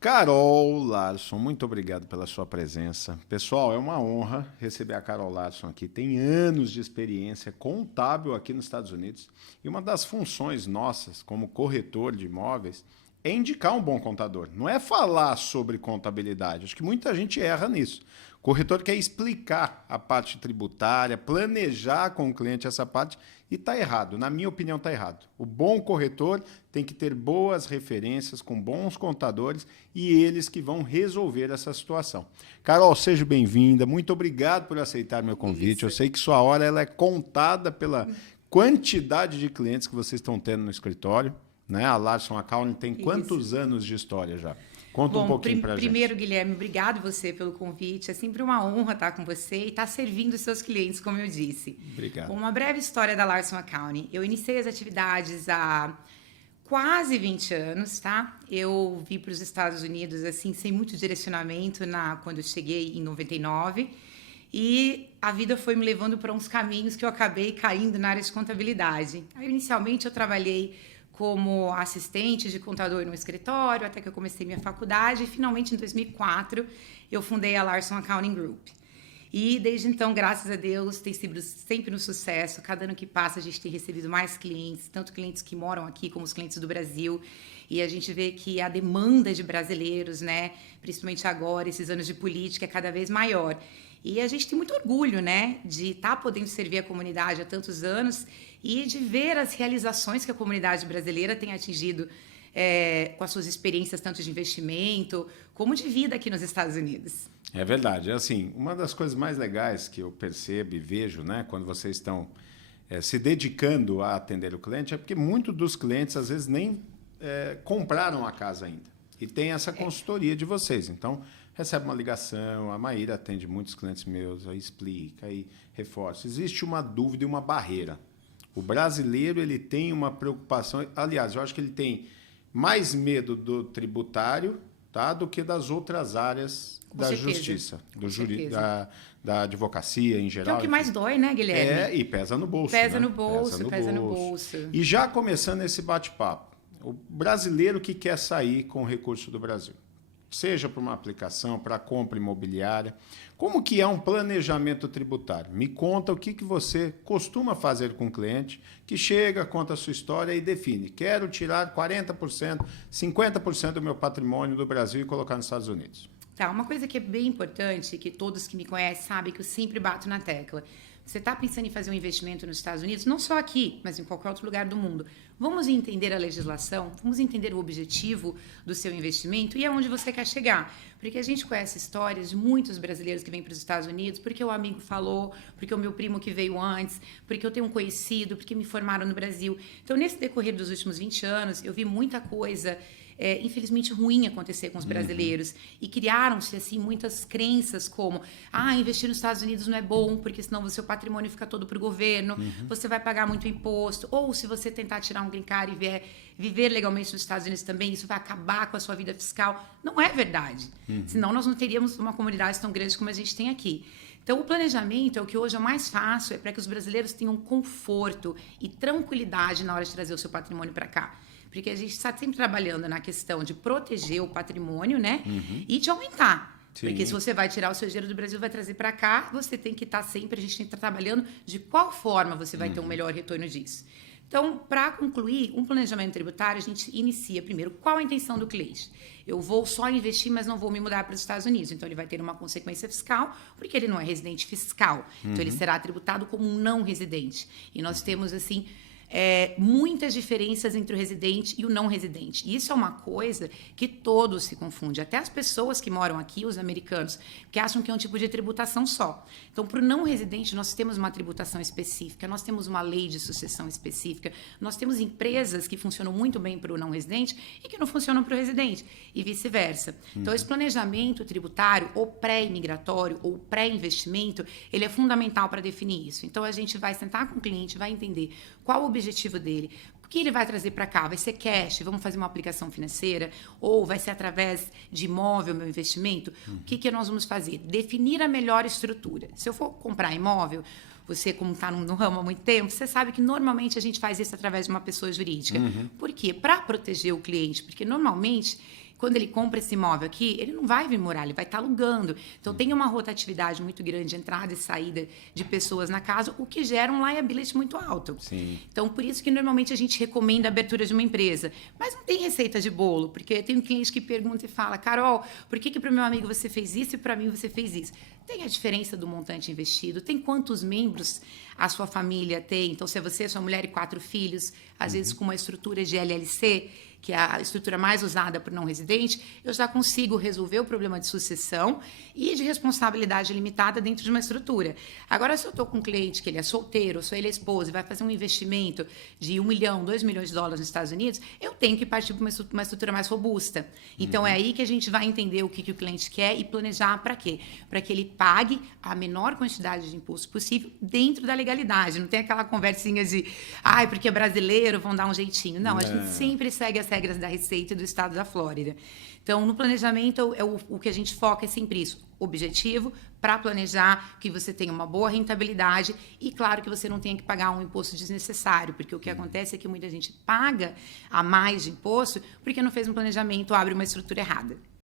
Carol Larson, muito obrigado pela sua presença. Pessoal, é uma honra receber a Carol Larson aqui. Tem anos de experiência contábil aqui nos Estados Unidos e uma das funções nossas como corretor de imóveis é indicar um bom contador. Não é falar sobre contabilidade. Acho que muita gente erra nisso. O corretor quer explicar a parte tributária, planejar com o cliente essa parte e está errado. Na minha opinião, está errado. O bom corretor tem que ter boas referências com bons contadores e eles que vão resolver essa situação. Carol, seja bem-vinda. Muito obrigado por aceitar meu convite. Eu sei que sua hora ela é contada pela quantidade de clientes que vocês estão tendo no escritório. Né? A Larson Accounting tem quantos anos de história já? Conta um pouquinho para a gente. Primeiro, Guilherme, obrigado você pelo convite. É sempre uma honra estar com você e estar servindo os seus clientes, como eu disse. Obrigado. Uma breve história da Larson Accounting. Eu iniciei as atividades há quase 20 anos, tá? Eu vim para os Estados Unidos, assim, sem muito direcionamento quando eu cheguei em 99. E a vida foi me levando para uns caminhos que eu acabei caindo na área de contabilidade. Aí, inicialmente, eu trabalhei como assistente de contador no escritório, até que eu comecei minha faculdade. E, finalmente, em 2004, eu fundei a Larson Accounting Group. E, desde então, graças a Deus, tem sido sempre no sucesso. Cada ano que passa, a gente tem recebido mais clientes, tanto clientes que moram aqui como os clientes do Brasil. E a gente vê que a demanda de brasileiros, né, principalmente agora, esses anos de política, é cada vez maior. E a gente tem muito orgulho, né, de estar podendo servir a comunidade há tantos anos e de ver as realizações que a comunidade brasileira tem atingido com as suas experiências, tanto de investimento como de vida aqui nos Estados Unidos. É verdade. Assim, uma das coisas mais legais que eu percebo e vejo, né, quando vocês estão se dedicando a atender o cliente, é porque muitos dos clientes, às vezes, nem compraram a casa ainda. E tem essa consultoria de vocês. Então, recebe uma ligação, a Maíra atende muitos clientes meus, aí explica, aí reforça. Existe uma dúvida e uma barreira. O brasileiro ele tem uma preocupação, aliás, eu acho que ele tem mais medo do tributário, tá, do que das outras áreas da justiça, da advocacia em geral. Que é o que mais dói, né, Guilherme? E pesa no bolso. Pesa né? no bolso. E já começando esse bate-papo, o brasileiro que quer sair com o recurso do Brasil, seja para uma aplicação, para compra imobiliária, como que é um planejamento tributário? Me conta o que você costuma fazer com o cliente que chega, conta a sua história e define. Quero tirar 40%, 50% do meu patrimônio do Brasil e colocar nos Estados Unidos. Tá, uma coisa que é bem importante, que todos que me conhecem sabem que eu sempre bato na tecla. Você está pensando em fazer um investimento nos Estados Unidos, não só aqui, mas em qualquer outro lugar do mundo. Vamos entender a legislação, vamos entender o objetivo do seu investimento e aonde você quer chegar. Porque a gente conhece histórias de muitos brasileiros que vêm para os Estados Unidos porque o amigo falou, porque o meu primo que veio antes, porque eu tenho um conhecido, porque me formaram no Brasil. Então, nesse decorrer dos últimos 20 anos, eu vi muita coisa infelizmente ruim acontecer com os brasileiros e criaram-se assim muitas crenças como investir nos Estados Unidos não é bom porque senão o seu patrimônio fica todo para o governo, você vai pagar muito imposto, ou se você tentar tirar um green card e viver legalmente nos Estados Unidos também, isso vai acabar com a sua vida fiscal. Não é verdade, senão nós não teríamos uma comunidade tão grande como a gente tem aqui. Então, o planejamento é o que hoje é o mais fácil, é para que os brasileiros tenham conforto e tranquilidade na hora de trazer o seu patrimônio para cá. Porque a gente está sempre trabalhando na questão de proteger o patrimônio, né? E de aumentar. Sim. Porque se você vai tirar o seu dinheiro do Brasil e vai trazer para cá, você tem que estar sempre, a gente tem que estar trabalhando de qual forma você vai ter um melhor retorno disso. Então, para concluir, um planejamento tributário, a gente inicia primeiro qual a intenção do cliente. Eu vou só investir, mas não vou me mudar para os Estados Unidos. Então, ele vai ter uma consequência fiscal, porque ele não é residente fiscal. Então, ele será tributado como um não residente. E nós temos, assim, muitas diferenças entre o residente e o não residente. E isso é uma coisa que todos se confundem. Até as pessoas que moram aqui, os americanos, que acham que é um tipo de tributação só. Então, para o não residente, nós temos uma tributação específica, nós temos uma lei de sucessão específica, nós temos empresas que funcionam muito bem para o não residente e que não funcionam para o residente, e vice-versa. Então, esse planejamento tributário, ou pré-imigratório, ou pré-investimento, ele é fundamental para definir isso. Então, a gente vai sentar com o cliente, vai entender qual o objetivo dele, o que ele vai trazer para cá, vai ser cash, vamos fazer uma aplicação financeira, ou vai ser através de imóvel, meu investimento, o que nós vamos fazer? Definir a melhor estrutura. Se eu for comprar imóvel, você como está no ramo há muito tempo, você sabe que normalmente a gente faz isso através de uma pessoa jurídica. Por quê? Para proteger o cliente, porque normalmente quando ele compra esse imóvel aqui, ele não vai vir morar, ele vai estar alugando. Então, tem uma rotatividade muito grande, entrada e saída de pessoas na casa, o que gera um liability muito alto. Sim. Então, por isso que normalmente a gente recomenda a abertura de uma empresa. Mas não tem receita de bolo, porque tem um cliente que pergunta e fala, Carol, por que para o meu amigo você fez isso e para mim você fez isso? Tem a diferença do montante investido, tem quantos membros a sua família tem. Então, se é você, sua mulher e 4 filhos, às vezes com uma estrutura de LLC, que é a estrutura mais usada por não residente, eu já consigo resolver o problema de sucessão e de responsabilidade limitada dentro de uma estrutura. Agora, se eu estou com um cliente que ele é solteiro, ou se ele é esposo e vai fazer um investimento de 1 milhão, 2 milhões de dólares nos Estados Unidos, eu tenho que partir para uma estrutura mais robusta. Então, é aí que a gente vai entender o que o cliente quer e planejar para quê? Para que ele pague a menor quantidade de imposto possível dentro da legalidade. Não tem aquela conversinha de, porque é brasileiro, vão dar um jeitinho. Não, a gente sempre segue as regras da Receita e do Estado da Flórida. Então, no planejamento, o que a gente foca é sempre isso. Objetivo para planejar que você tenha uma boa rentabilidade e, claro, que você não tenha que pagar um imposto desnecessário, porque o que acontece é que muita gente paga a mais de imposto porque não fez um planejamento, abre uma estrutura errada.